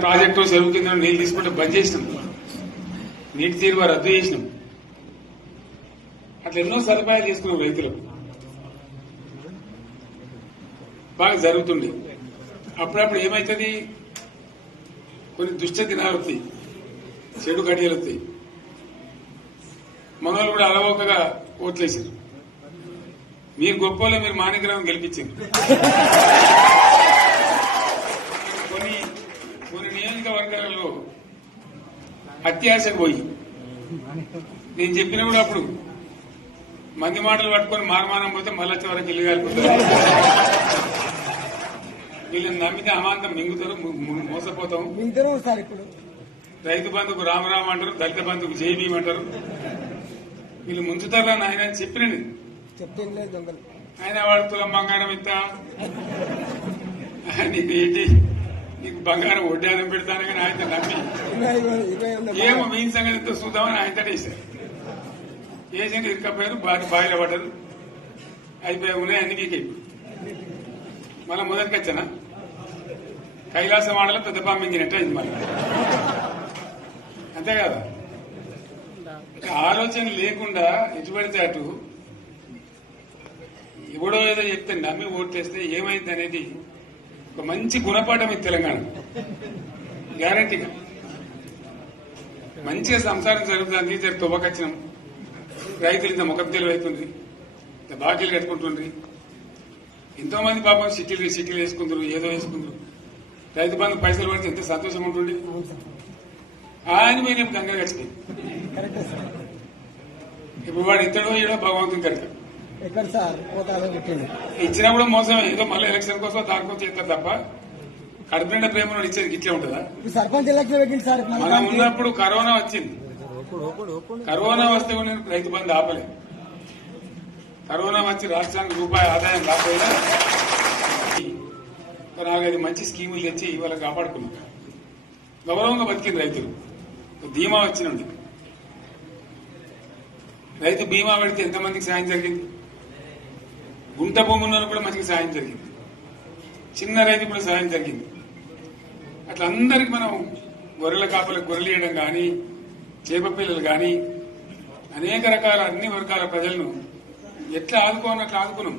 Project చెరువు కింద నీళ్లు తీసుకుంటే బంద్ చేసినాం, నీటి తీరువ రద్దు చేసినాం. అట్లా ఎన్నో సదుపాయాలు చేసుకున్నాం. రైతులకు బాగా జరుగుతుంది. అప్పుడప్పుడు ఏమవుతుంది, కొన్ని దుష్ట దినాలు వస్తాయి, చెడు గడియలు వస్తాయి. మనోళ్ళు కూడా అలవోకగా ఓట్లేసారు. మీరు గొప్పలో మీరు మాణిగ్రహం గెలిపించారు. కొన్ని నియోజకవర్గాలలో అత్యాశకు పోయి నేను చెప్పిన కూడా అప్పుడు మంది మాటలు పట్టుకొని మారమానం పోతే మళ్ళీ చివరికి ఇల్లు కాలిపోతారు. వీళ్ళని నమ్మితే అమాంతం మింగుతారు, మోసపోతాం. రైతు బంధుకు రామరామ అంటారు, దళిత బంధుకు జైబీం అంటారు. వీళ్ళు ముంచుతారా ఆయన చెప్పిన ఆయన వాడు తులం బంగారం ఇస్తా, నీకు బంగారం వడ్డానం పెడతాను కానీ ఆయన నమ్మి ఏమో మీ సంగతితో చూద్దామని ఆయన వేశారు. వేసింది ఇరుకపోయారు, బావిలో పడ్డారు, అయిపోయి ఉన్నాయి అన్ని మీకు. మళ్ళీ మొదటికి వచ్చానా కైలాసం ఆడలో పెద్ద పామింగినట్టు అయింది మళ్ళీ. అంతే కదా, ఆలోచన లేకుండా ఎటు పడితే అటు ఎవడో ఏదో చెప్తే నమ్మి ఓట్లేస్తే ఏమైంది అనేది ఒక మంచి గుణపాఠం ఇది తెలంగాణ. గ్యారంటీగా మంచిగా సంసారం జరుగుతుంది. జరి తువ్వకొచ్చినాం, రైతులు ఇంత ముఖం తెలివైతుంది, ఇంత బాకీలు కట్టుకుంటుండ్రి. ఎంతో మంది పాపం సిటీలు వేసుకుంటారు, ఏదో వేసుకుంటారు. రైతు బంధు పైసలు పడితే ఎంత సంతోషం ఉంటుంది. ఆయన మీరు గంగలు కచ్చినాయి. ఇప్పుడు వాడు ఇతడో ఏడో భగవంతుని కనుక ఇచ్చినప్పుడు మోసం. ఏదో మళ్ళీ ఎలక్షన్ కోసం దానికోసం చేస్తారు తప్ప కడుపు నిండా ప్రేమ ఇచ్చేది ఇట్లే ఉంటుందా? మనం ఉన్నప్పుడు కరోనా వచ్చింది. కరోనా వస్తే కూడా నేను రైతు బంధు ఆపలేదు. కరోనా వచ్చి రాష్ట్రానికి రూపాయి ఆదాయం రాకపోయినా 4-5 మంచి స్కీములు తెచ్చి ఇవాళ కాపాడుకున్నాం. గౌరవంగా బతికింది రైతులు. బీమా వచ్చినండి. రైతు బీమా పెడితే ఎంతమందికి సాయం జరిగింది? గుంట భూమి ఉన్న కూడా మంచిగా సాయం జరిగింది. చిన్న రైతు కూడా సాయం జరిగింది. అట్లా అందరికి మనం గొర్రెల కాపలకు గొర్రెలు ఇవ్వడం కానీ, చేప పిల్లలు కానీ, అనేక రకాల అన్ని వర్గాల ప్రజలను ఎట్లా ఆదుకోవాలని అట్లా ఆదుకున్నాం.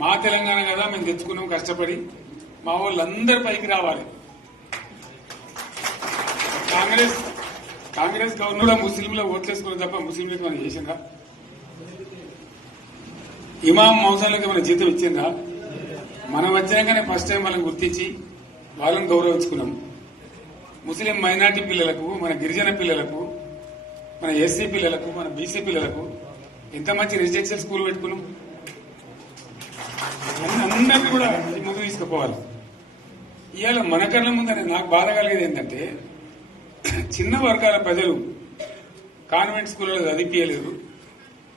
మా తెలంగాణ కదా మేము తెచ్చుకున్నాం కష్టపడి. మా వాళ్ళందరి పైకి రావాలి. కాంగ్రెస్ గవర్నర్ ముస్లింలో ఓట్లేసుకున్న తప్ప ముస్లింలకు మనం చేసిందా? ఇమాం మౌసాలకి మన జీతం ఇచ్చిందా? మనం వచ్చినాకనే ఫస్ట్ టైం వాళ్ళని గుర్తించి వాళ్ళని గౌరవించుకున్నాం. ముస్లిం మైనార్టీ పిల్లలకు, మన గిరిజన పిల్లలకు, మన ఎస్సీ పిల్లలకు, మన బీసీ పిల్లలకు ఎంత మంచి రెసిడెన్షియల్ స్కూల్ పెట్టుకున్నాం. అందరినీ కూడా ముందు తీసుకుపోవాలి. ఇవాళ మన కళ్ళ ముందని నాకు బాధ కలిగేది ఏంటంటే, చిన్న వర్గాల ప్రజలు కాన్వెంట్ స్కూల్లో చదివించలేరు,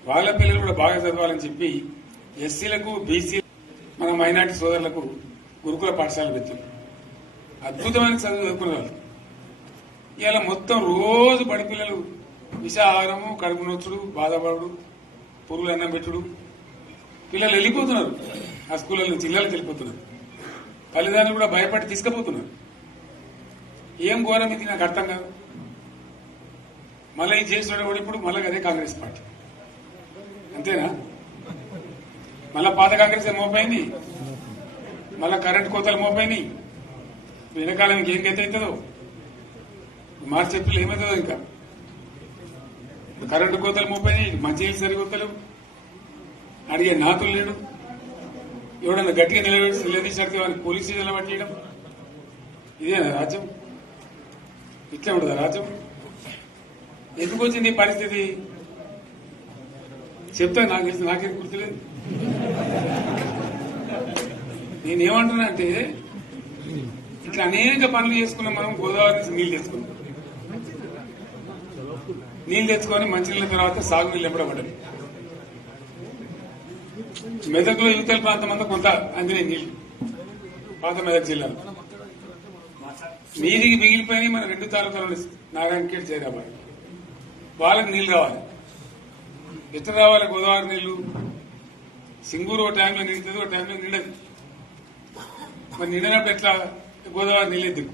వాళ్ళ పిల్లలు కూడా బాగా చదవాలని చెప్పి ఎస్సీలకు, బీసీ, మన మైనార్టీ సోదరులకు గురుకుల పాఠశాలలు పెట్టారు. అద్భుతమైన చదువుకునే వాళ్ళు. ఇవాళ మొత్తం రోజు బడి పిల్లలు విషాహారము, కడుపు నొచ్చుడు, బాధపడు, పురుగులు అన్నం పెట్టుడు. పిల్లలు వెళ్ళిపోతున్నారు ఆ స్కూళ్ళ నుంచి, ఇళ్ళకి వెళ్ళిపోతున్నారు. తల్లిదండ్రులు కూడా భయపడి తీసుకుపోతున్నారు. ఏం ఘోరం ఇది నాకు అర్థం కాదు. మళ్ళీ ఇది చేసిన కూడా ఇప్పుడు మళ్ళీ అదే కాంగ్రెస్ పార్టీ. అంతేనా? మళ్ళా పాత కాంగ్రెస్ మోపోయింది, మళ్ళా కరెంటు కోతలు మోపోయినాయి. వెనకాలం ఇంకేం గతి అవుతుందో, మార్చి ఏప్రిల్ ఏమవుతుందో. ఇంకా కరెంటు కోతలు మోపోయినాయి, మంచినీళ్ళు సరికొత్తలు, అడిగే నాతులు లేడు. ఎవడన్నా గట్టిగా నిలదీసినట్టు వాడిని పోలీసు నిలబట్టేయడం. ఇదేనా రాజ్యం? ఇట్లా ఉండదా రాజ్యం? ఎందుకు వచ్చింది ఈ పరిస్థితి చెప్తా. నాకేం గుర్తులేదు. నేనేమంటున్నా అంటే, ఇట్లా అనేక పనులు చేసుకున్నాం మనం. గోదావరి నుంచి నీళ్లు తెచ్చుకున్నాం. నీళ్లు తెచ్చుకొని మంచినీళ్ళ తర్వాత సాగునీళ్ళు ఎప్పుడబడ్డాయి. మెదక్లో యువతల ప్రాంతం అంతా కొంత అందినే నీళ్లు, పాత మెదక్ జిల్లాలో. నీటికి మిగిలిపోయినాయి మన 2 తాలూకాలు, నారాయణఖేడ్, జైరాబాద్. వాళ్ళకి నీళ్లు కావాలి. ఎట్లా రావాలి గోదావరి నీళ్లు? సింగూరు ఒక టైంలో నిండుతుంది, ఒక టైంలో నిండదు. మరి నిండినప్పుడు ఎట్లా? గోదావరి నీళ్ళే దిక్కు